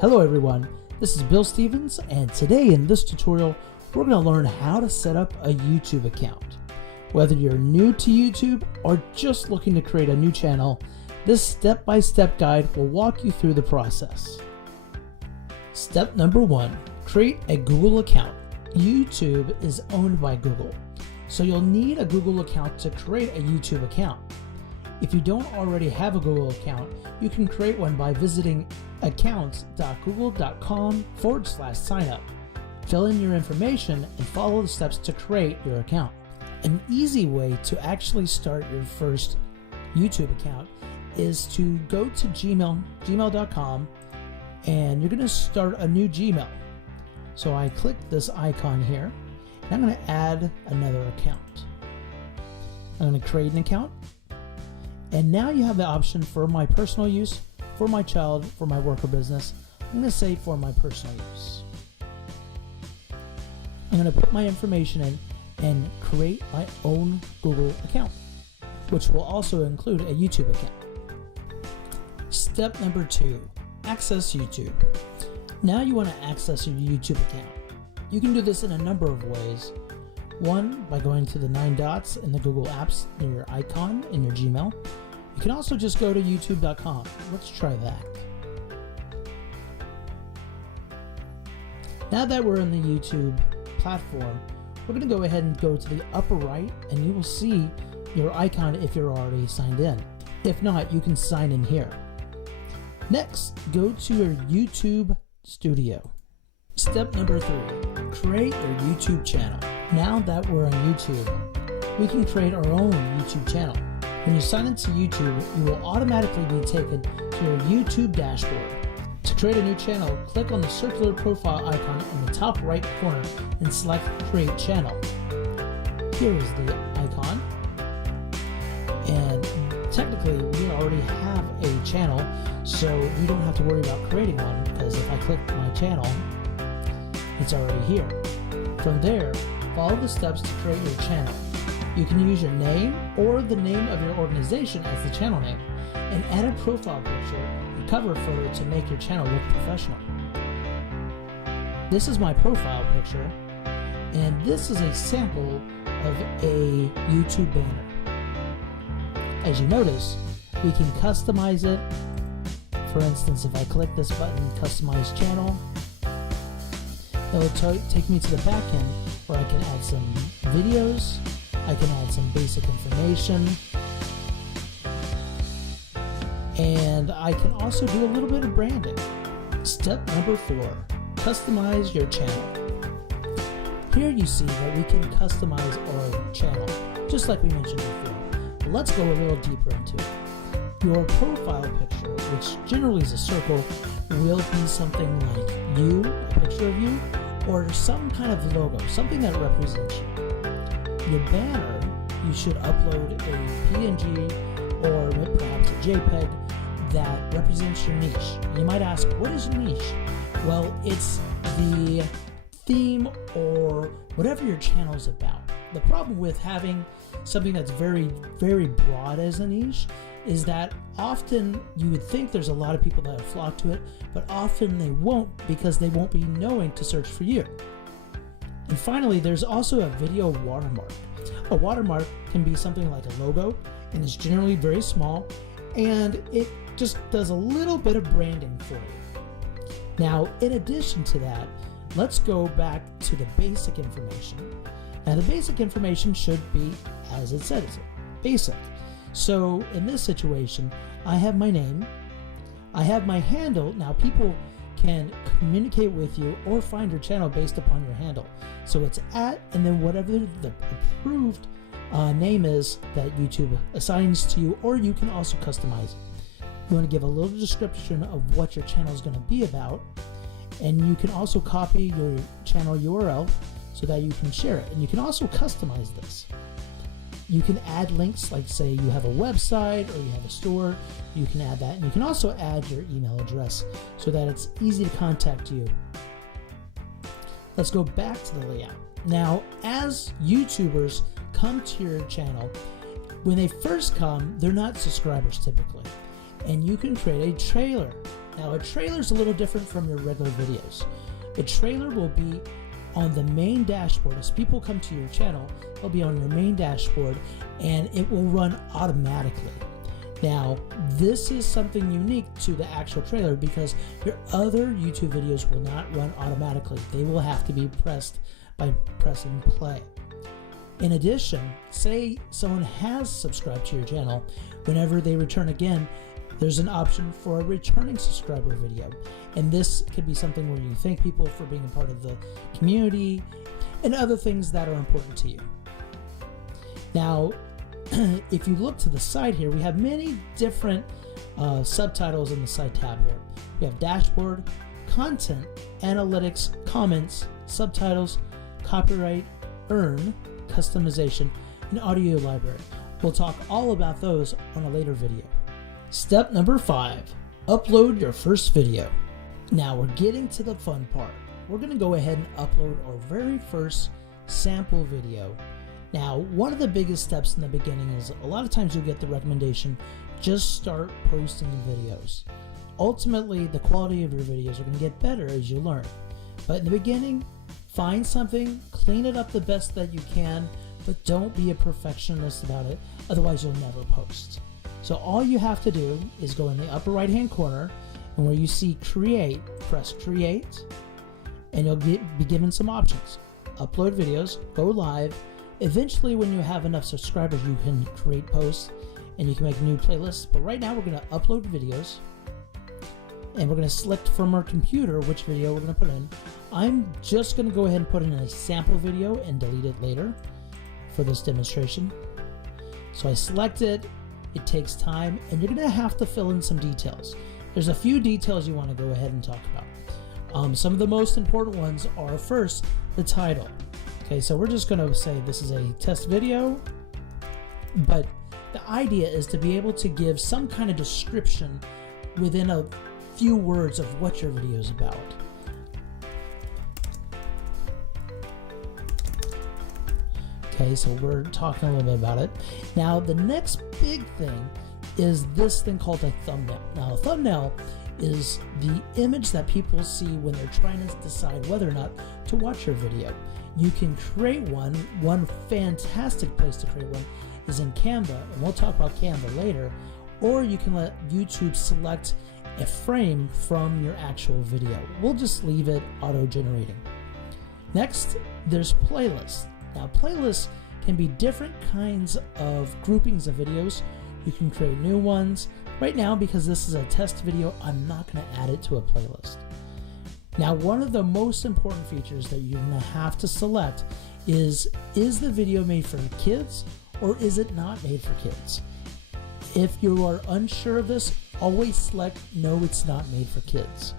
Hello everyone, this is Bill Stevens, and today in this tutorial we're going to learn how to set up a YouTube account. Whether you're new to YouTube or just looking to create a new channel, this step-by-step guide will walk you through the process. Step number 1, create a Google account. YouTube is owned by Google, so you'll need a Google account to create a YouTube account. If you don't already have a Google account, you can create one by visiting accounts.google.com/signup. Fill in your information and follow the steps to create your account. An easy way to actually start your first YouTube account is to go to gmail.com, and you're going to start a new Gmail. So I click this icon here, and I'm going to add another account. I'm going to create an account. And now you have the option for my personal use, for my child, for my work or business. I'm going to say for my personal use. I'm going to put my information in and create my own Google account, which will also include a YouTube account. Step number 2, access YouTube. Now you want to access your YouTube account. You can do this in a number of ways. One, by going to the 9 dots in the Google Apps near your icon in your Gmail. You can also just go to youtube.com. Let's try that. Now that we're in the YouTube platform, we're going to go ahead and go to the upper right, and you will see your icon if you're already signed in. If not, you can sign in here. Next, go to your YouTube Studio. Step number 3, create your YouTube channel. Now that we're on YouTube, we can create our own YouTube channel. When you sign into YouTube, you will automatically be taken to your YouTube dashboard. To create a new channel, click on the circular profile icon in the top right corner and select Create Channel. Here is the icon. And technically, we already have a channel, so we don't have to worry about creating one, because if I click my channel, it's already here. From there, follow the steps to create your channel. You can use your name or the name of your organization as the channel name, and add a profile picture and cover photo to make your channel look professional. This is my profile picture, and this is a sample of a YouTube banner. As you notice, we can customize it. For instance, if I click this button, Customize Channel, it will take me to the back end where I can add some videos, I can add some basic information, and I can also do a little bit of branding. Step number 4, customize your channel. Here you see that we can customize our channel, just like we mentioned before. But let's go a little deeper into it. Your profile picture, which generally is a circle, will be something like you, a picture of you, or some kind of logo, something that represents you. Your banner, you should upload a PNG or perhaps a JPEG that represents your niche. You might ask, what is your niche? Well, it's the theme or whatever your channel is about. The problem with having something that's very, very broad as a niche is that often you would think there's a lot of people that flock to it, but often they won't, because they won't be knowing to search for you. And finally, there's also a video watermark. A watermark can be something like a logo, and it's generally very small, and it just does a little bit of branding for you. Now, in addition to that, let's go back to the basic information. Now, the basic information should be, as it says, basic. So in this situation, I have my name, I have my handle. Now people can communicate with you or find your channel based upon your handle. So it's @ and then whatever the approved name is that YouTube assigns to you, or you can also customize it. You want to give a little description of what your channel is going to be about, and you can also copy your channel URL so that you can share it. And you can also customize this. You can add links, like say you have a website or you have a store, you can add that. And you can also add your email address so that it's easy to contact you. Let's go back to the layout. Now, as YouTubers come to your channel, when they first come, they're not subscribers typically. And you can create a trailer Now a trailer is a little different from your regular videos. A trailer will be on the main dashboard. As people come to your channel, it'll be on your main dashboard and it will run automatically. Now, this is something unique to the actual trailer because your other YouTube videos will not run automatically. They will have to be pressed by pressing play. In addition, say someone has subscribed to your channel, whenever they return again, there's an option for a returning subscriber video. And this could be something where you thank people for being a part of the community and other things that are important to you. Now, if you look to the side here, we have many different subtitles in the side tab here. We have dashboard, content, analytics, comments, subtitles, copyright, earn, customization, and audio library. We'll talk all about those on a later video. Step number 5, upload your first video. Now we're getting to the fun part. We're going to go ahead and upload our very first sample video. Now, one of the biggest steps in the beginning is a lot of times you'll get the recommendation, just start posting videos. Ultimately, the quality of your videos are going to get better as you learn. But in the beginning, find something, clean it up the best that you can, but don't be a perfectionist about it, otherwise you'll never post. So all you have to do is go in the upper right hand corner, and where you see create, press create, and you'll be given some options. Upload videos, go live. Eventually, when you have enough subscribers, you can create posts and you can make new playlists. But right now we're going to upload videos and we're going to select from our computer which video we're going to put in. I'm just going to go ahead and put in a sample video and delete it later for this demonstration. So I select it, it takes time, and you're going to have to fill in some details. There's a few details you want to go ahead and talk about. Some of the most important ones are, first, the title. Okay, so we're just going to say this is a test video, but the idea is to be able to give some kind of description within a few words of what your video is about. Okay, so we're talking a little bit about it. Now, the next big thing is this thing called a thumbnail. Now, a thumbnail is the image that people see when they're trying to decide whether or not to watch your video. You can create one. One fantastic place to create one is in Canva, and we'll talk about Canva later, or you can let YouTube select a frame from your actual video. We'll just leave it auto-generating. Next, there's playlists. Now, playlists can be different kinds of groupings of videos. You can create new ones. Right now, because this is a test video, I'm not going to add it to a playlist. Now, one of the most important features that you're going to have to select is the video made for kids or is it not made for kids? If you are unsure of this, always select no, it's not made for kids.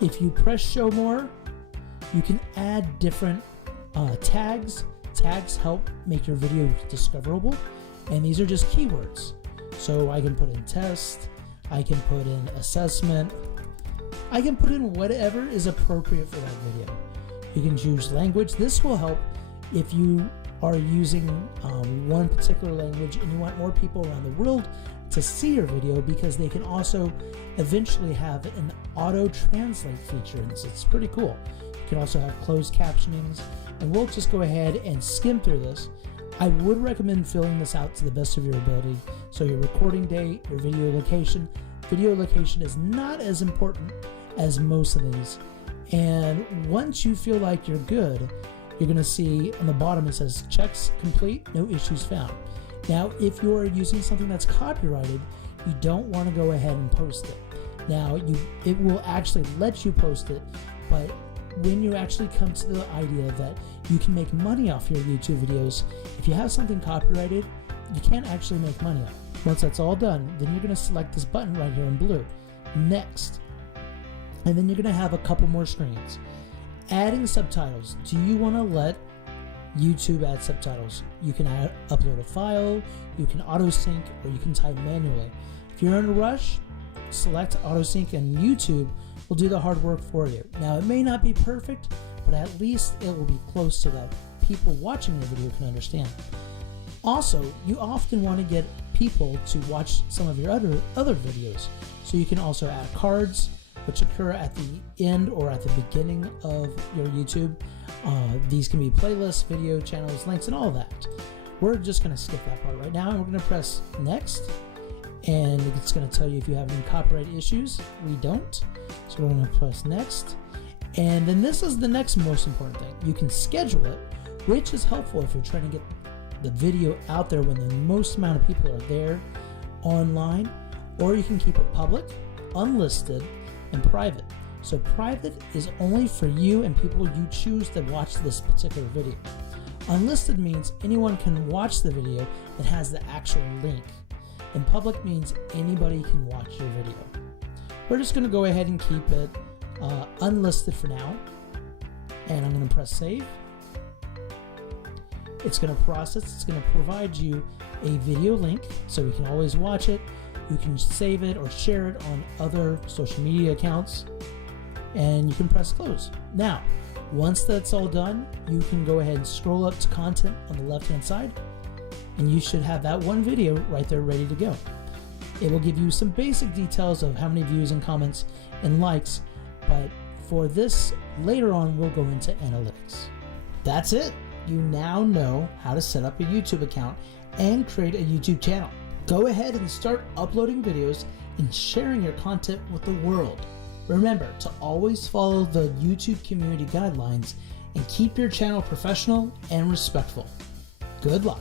If you press show more, you can add different tags. Tags help make your video discoverable, and these are just keywords. So I can put in test, I can put in assessment, I can put in whatever is appropriate for that video. You can choose language. This will help if you are using one particular language and you want more people around the world to see your video, because they can also eventually have an auto translate feature, and it's pretty cool. You can also have closed captionings, and we'll just go ahead and skim through this. I would recommend filling this out to the best of your ability. So your recording date, your video location. Video location is not as important as most of these. And once you feel like you're good, you're going to see on the bottom it says checks complete, no issues found. Now, if you're using something that's copyrighted, you don't want to go ahead and post it. Now, it will actually let you post it, but when you actually come to the idea that you can make money off your YouTube videos, if you have something copyrighted, you can't actually make money off it. Once that's all done, then you're going to select this button right here in blue, next. And then you're going to have a couple more screens. Adding subtitles. Do you want to let YouTube add subtitles? You can upload a file, you can auto sync, or you can type manually. If you're in a rush, select auto sync and YouTube will do the hard work for you. Now, it may not be perfect, but at least it will be close so that people watching the video can understand. Also, you often want to get people to watch some of your other videos. So you can also add cards, which occur at the end or at the beginning of your YouTube. These can be playlists, video channels, links, and all that. We're just going to skip that part right now, and we're going to press next, and it's going to tell you if you have any copyright issues. We don't, so we're going to press next. And then this is the next most important thing. You can schedule it, which is helpful if you're trying to get the video out there when the most amount of people are there online, or you can keep it public, unlisted, and private. So private is only for you and people you choose to watch this particular video. Unlisted means anyone can watch the video that has the actual link. And public means anybody can watch your video. We're just going to go ahead and keep it unlisted for now. And I'm going to press save. It's going to process. It's going to provide you a video link so you can always watch it. You can save it or share it on other social media accounts. And you can press close. Now, once that's all done, you can go ahead and scroll up to content on the left-hand side, and you should have that one video right there ready to go. It will give you some basic details of how many views and comments and likes, but for this, later on, we'll go into analytics. That's it. You now know how to set up a YouTube account and create a YouTube channel. Go ahead and start uploading videos and sharing your content with the world. Remember to always follow the YouTube community guidelines and keep your channel professional and respectful. Good luck.